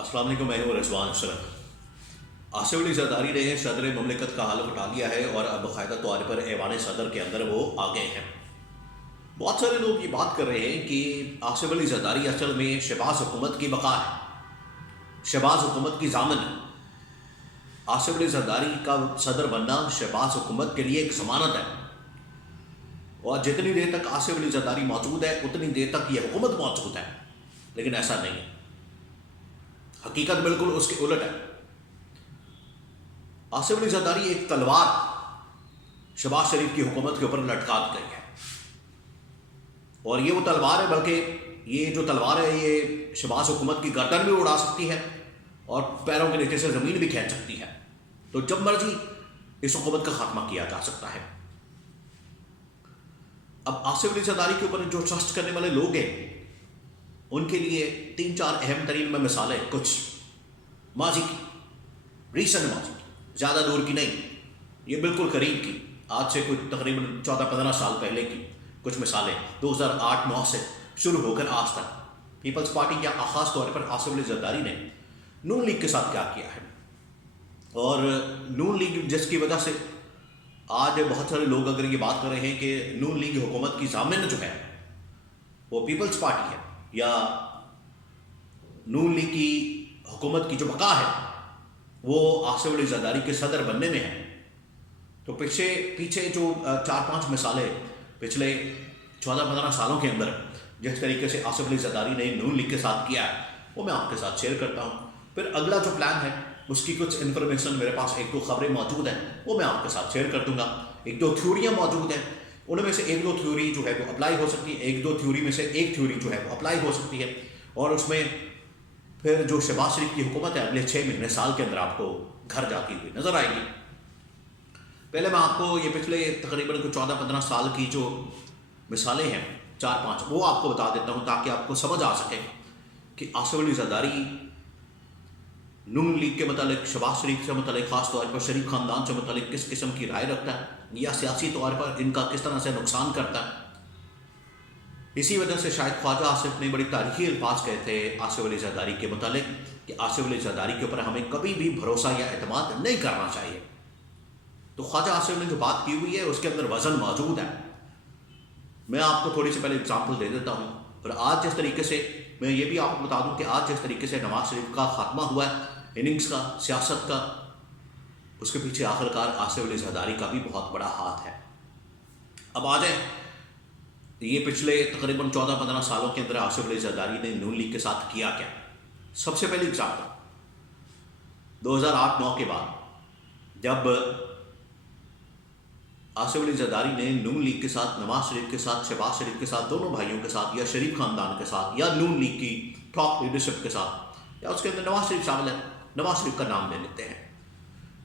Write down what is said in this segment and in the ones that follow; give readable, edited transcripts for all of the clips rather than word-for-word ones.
السلام علیکم، میں ہوں رضوان اشرف۔ آصف علی زرداری نے صدر مملکت کا حلف اٹھا لیا ہے اور اب باقاعدہ طور پر ایوان صدر کے اندر وہ آ گئے ہیں۔ بہت سارے لوگ یہ بات کر رہے ہیں کہ آصف علی زرداری اصل میں شہباز حکومت کی بقا ہے، شہباز حکومت کی ضامن ہے۔ آصف علی زرداری کا صدر بننا شہباز حکومت کے لیے ایک ضمانت ہے، اور جتنی دیر تک آصف علی زرداری موجود ہے اتنی دیر تک یہ حکومت موجود ہے، لیکن ایسا نہیں ہے۔ حقیقت بالکل اس کے الٹ ہے۔ آصف علی زرداری ایک تلوار شہباز شریف کی حکومت کے اوپر لٹکا دی گئی ہے، اور یہ وہ تلوار ہے، بلکہ یہ جو تلوار ہے یہ شہباز حکومت کی گردن بھی اڑا سکتی ہے اور پیروں کے نیچے سے زمین بھی کھینچ سکتی ہے۔ تو جب مرضی اس حکومت کا خاتمہ کیا جا سکتا ہے۔ اب آصف علی زرداری کے اوپر جو ٹرسٹ کرنے والے لوگ ہیں ان کے لیے 3-4 اہم ترین میں مثالیں کچھ ماضی کی، ریسنٹ ماضی کی، زیادہ دور کی نہیں، یہ بالکل قریب کی، آج سے کچھ تقریباً 14-15 سال پہلے کی کچھ مثالیں 2008-9 سے شروع ہو کر آج تک۔ پیپلز پارٹی یا خاص طور پر آصف علی زرداری نے نون لیگ کے ساتھ کیا کیا ہے، اور نون لیگ جس کی وجہ سے آج بہت سارے لوگ اگر یہ بات کر رہے ہیں کہ نون لیگ حکومت کی ضامن جو ہے وہ پیپلز پارٹی ہے، یا نون لیگ کی حکومت کی جو بقا ہے وہ آصف علی زرداری کے صدر بننے میں ہے، تو پیچھے جو 4-5 مثالیں پچھلے 14-15 سالوں کے اندر جس طریقے سے آصف علی زرداری نے نون لیگ کے ساتھ کیا ہے وہ میں آپ کے ساتھ شیئر کرتا ہوں۔ پھر اگلا جو پلان ہے اس کی کچھ انفارمیشن میرے پاس 1-2 خبریں موجود ہیں وہ میں آپ کے ساتھ شیئر کر دوں گا۔ 1-2 تھیوریاں موجود ہیں، ان میں سے 1-2 تھیوری جو ہے وہ اپلائی ہو سکتی ہے، 1-2 تھیوری میں سے ایک تھیوری جو ہے وہ اپلائی ہو سکتی ہے، اور اس میں پھر جو شہباز شریف کی حکومت ہے اگلے 6 مہینے سال کے اندر آپ کو گھر جاتی ہوئی نظر آئے گی۔ پہلے میں آپ کو یہ پچھلے تقریباً 14-15 سال کی جو مثالیں ہیں 4-5 وہ آپ کو بتا دیتا ہوں تاکہ آپ کو سمجھ آ سکے کہ آصف علی زرداری نون لیگ کے متعلق، شہباز شریف سے متعلق، خاص طور پر شریف خاندان سے متعلق کس قسم کی رائے رکھتا ہے، یا سیاسی طور پر ان کا کس طرح سے نقصان کرتا ہے۔ اسی وجہ سے شاید خواجہ آصف نے بڑی تاریخی الفاظ کہے تھے آصف علی زرداری کے متعلق کہ آصف علی زرداری کے اوپر ہمیں کبھی بھی بھروسہ یا اعتماد نہیں کرنا چاہیے۔ تو خواجہ آصف نے جو بات کی ہوئی ہے اس کے اندر وزن موجود ہے۔ میں آپ کو تھوڑی سی پہلے اگزامپل دے دیتا ہوں، اور آج جس طریقے سے میں یہ بھی آپ کو بتا دوں کہ آج جس طریقے سے نواز شریف کا خاتمہ ہوا ہے اننگز کا، سیاست کا، اس کے پیچھے آخرکار آصف علی زرداری کا بھی بہت بڑا ہاتھ ہے۔ اب آ جائیں یہ پچھلے تقریباً 14-15 سالوں کے اندر آصف علی زرداری نے نون لیگ کے ساتھ کیا کیا۔ سب سے پہلی اگزامپل 2008-9 کے بعد جب آصف علی زرداری نے نون لیگ کے ساتھ، نواز شریف کے ساتھ، شہباز شریف کے ساتھ، دونوں بھائیوں کے ساتھ، یا شریف خاندان کے ساتھ، یا نون لیگ کی ٹاپ لیڈرشپ کے ساتھ، یا اس کے اندر نواز شریف شامل ہے، نواز شریف کا نام لے لیتے ہیں،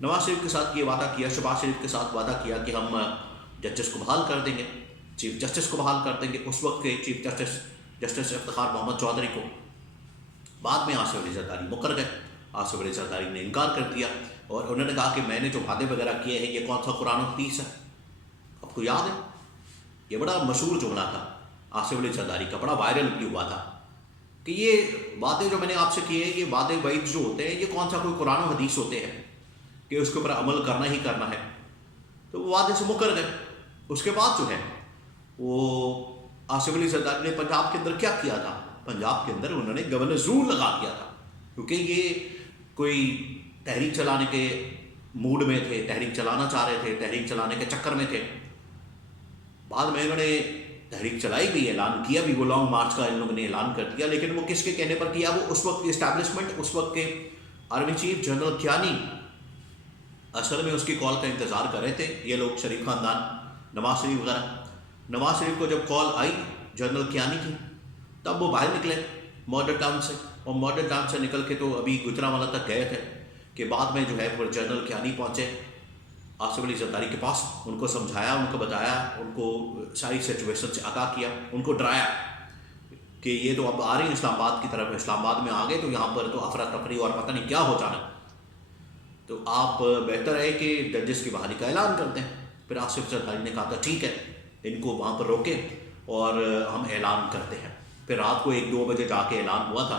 نواز شریف کے ساتھ یہ وعدہ کیا، شہباز شریف کے ساتھ وعدہ کیا کہ ہم ججز کو بحال کر دیں گے، چیف جسٹس کو بحال کر دیں گے، اس وقت کے چیف جسٹس افتخار محمد چودھری کو۔ بعد میں آصف علی زرداری مکر گئے، آصف علی زرداری نے انکار کر دیا، اور انہوں نے کہا کہ میں نے جو وعدے وغیرہ کیے ہیں یہ کون سا قرآن و حدیث ہے۔ آپ کو یاد ہے یہ بڑا مشہور جملہ تھا آصف علی زرداری کا، بڑا وائرل بھی ہوا تھا کہ یہ وعدے جو میں نے آپ سے کیے ہیں، یہ وعدے وعید جو ہوتے ہیں یہ کون سا کوئی قرآن و حدیث ہوتے ہیں کہ اس کے اوپر عمل کرنا ہی کرنا ہے۔ تو وہ وعدے سے مکر گئے۔ اس کے بعد جو ہے وہ آصف علی زرداری نے پنجاب کے اندر کیا کیا تھا، پنجاب کے اندر انہوں نے گورنر رول لگا دیا تھا، کیونکہ یہ کوئی تحریک چلانے کے موڈ میں تھے، تحریک چلانا چاہ رہے تھے، تحریک چلانے کے چکر میں تھے۔ بعد میں انہوں نے تحریک چلائی بھی، اعلان کیا بھی، وہ لانگ مارچ کا ان لوگوں نے اعلان کر دیا، لیکن وہ کس کے کہنے پر کیا؟ وہ اس وقت کی اسٹیبلشمنٹ، اس وقت کے آرمی چیف جنرل کیانی اصل میں اس کی کال کا انتظار کر رہے تھے، یہ لوگ شریف خاندان، نواز شریف وغیرہ۔ نواز شریف کو جب کال آئی جنرل کیانی کی تب وہ باہر نکلے ماڈل ٹاؤن سے، اور ماڈل ٹاؤن سے نکل کے تو ابھی گجرانوالہ تک گئے تھے کہ بعد میں جو ہے وہ جنرل کیانی پہنچے آصف علی زرداری کے پاس، ان کو سمجھایا، ان کو بتایا، ان کو ساری سچویشن سے آگاہ کیا، ان کو ڈرایا کہ یہ تو اب آ رہی ہیں اسلام آباد کی طرف، اسلام آباد میں آ گئے تو یہاں پر تو افراتفری اور پتہ نہیں کیا ہو جانا، تو آپ بہتر ہے کہ ججز کی بحالی کا اعلان کر دیں۔ پھر آصف زرداری نے کہا تھا ٹھیک ہے، ان کو وہاں پر روکیں اور ہم اعلان کرتے ہیں۔ پھر رات کو 1-2 بجے جا کے اعلان ہوا تھا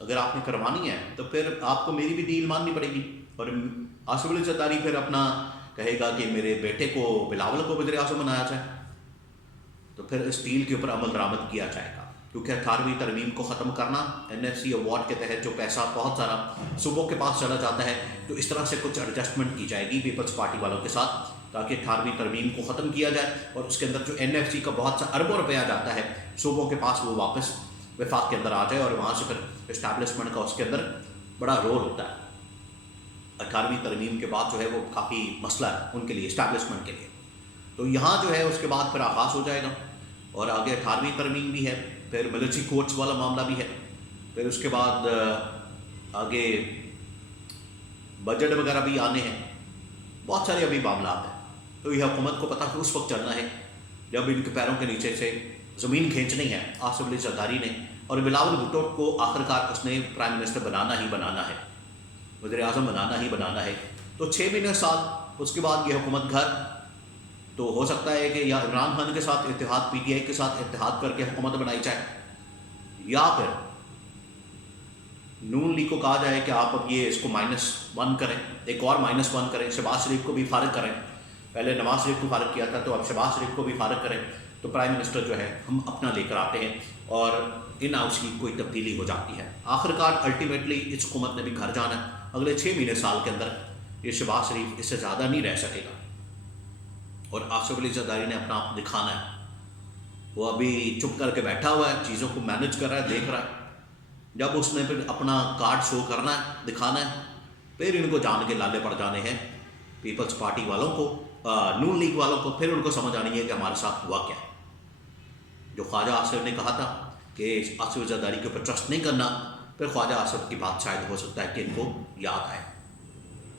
اگر آپ نے کروانی ہے تو پھر آپ کو میری بھی ڈیل ماننی پڑے گی، اور آصف علی زرداری پھر اپنا کہے گا کہ میرے بیٹے کو بلاول کو وزیر اعظم بنایا جائے، تو پھر اس ڈیل کے اوپر عمل درآمد کیا جائے گا، کیونکہ 18ویں ترمیم کو ختم کرنا NFC ایوارڈ کے تحت جو پیسہ بہت سارا صوبوں کے پاس چلا جاتا ہے، تو اس طرح سے کچھ ایڈجسٹمنٹ کی جائے گی پیپلز پارٹی والوں کے ساتھ، تاکہ 18ویں ترمیم کو ختم کیا جائے اور اس کے اندر جو NFC کا بہت سا اربوں روپیہ جاتا ہے صوبوں کے پاس، وہ واپس وفاق کے اندر آ جائے، اور وہاں سے پھر اسٹیبلشمنٹ کا اس کے اندر بڑا رول ہوتا ہے۔ 18ویں ترمیم کے بعد جو ہے وہ کافی مسئلہ ہے ان کے لیے، اسٹیبلشمنٹ کے لیے، تو یہاں جو ہے اس کے بعد پھر آغاز ہو جائے گا، اور آگے 18ویں ترمیم بھی ہے، پھر ملٹری کورٹس والا معاملہ بھی ہے، پھر اس کے بعد آگے بجٹ وغیرہ بھی آنے ہیں، بہت سارے ابھی معاملات ہیں۔ تو یہ حکومت کو پتہ کہ اس وقت چلنا ہے جب ان کے پیروں کے نیچے سے زمین کھینچنی ہے آصف علی زرداری نے، اور بلاول بھٹو کو آخرکار اس نے پرائم منسٹر بنانا ہی بنانا ہے، وزیر اعظم بنانا ہی بنانا ہے۔ تو 6 مہینے سال اس کے بعد یہ حکومت گھر، تو ہو سکتا ہے کہ یا عمران خان کے ساتھ اتحاد، PTI کے ساتھ اتحاد کر کے حکومت بنائی جائے، یا پھر نون لیگ کو کہا جائے کہ آپ اب یہ اس کو -1 کریں، ایک اور -1 کریں، شہباز شریف کو بھی فارغ کریں، پہلے نواز شریف کو فارغ کیا تھا تو اب شہباز شریف کو بھی فارغ کریں، تو پرائم منسٹر جو ہے ہم اپنا لے کر آتے ہیں، اور ان ہاؤس کی کوئی تبدیلی ہو جاتی ہے۔ آخرکار الٹیمیٹلی اس حکومت نے بھی گھر جانا ہے، اگلے 6 مہینے سال کے اندر یہ شہباز شریف اس سے زیادہ نہیں رہ سکے گا، اور آصف علی زرداری نے اپنا آپ دکھانا ہے۔ وہ ابھی چپ کر کے بیٹھا ہوا ہے، چیزوں کو مینج کر رہا ہے، دیکھ رہا ہے، جب اس نے پھر اپنا کارڈ شو کرنا ہے، دکھانا ہے، پھر ان کو جان کے لالے پڑ جانے ہیں پیپلز پارٹی والوں کو، نون لیگ والوں کو، پھر ان کو سمجھ آنی ہے کہ ہمارے ساتھ ہوا کیا ہے۔ جو خواجہ آصف نے کہا تھا کہ آصف زرداری کے اوپر ٹرسٹ نہیں کرنا، پھر خواجہ آصف کی بات شاید ہو سکتا ہے کہ ان کو یاد آئے۔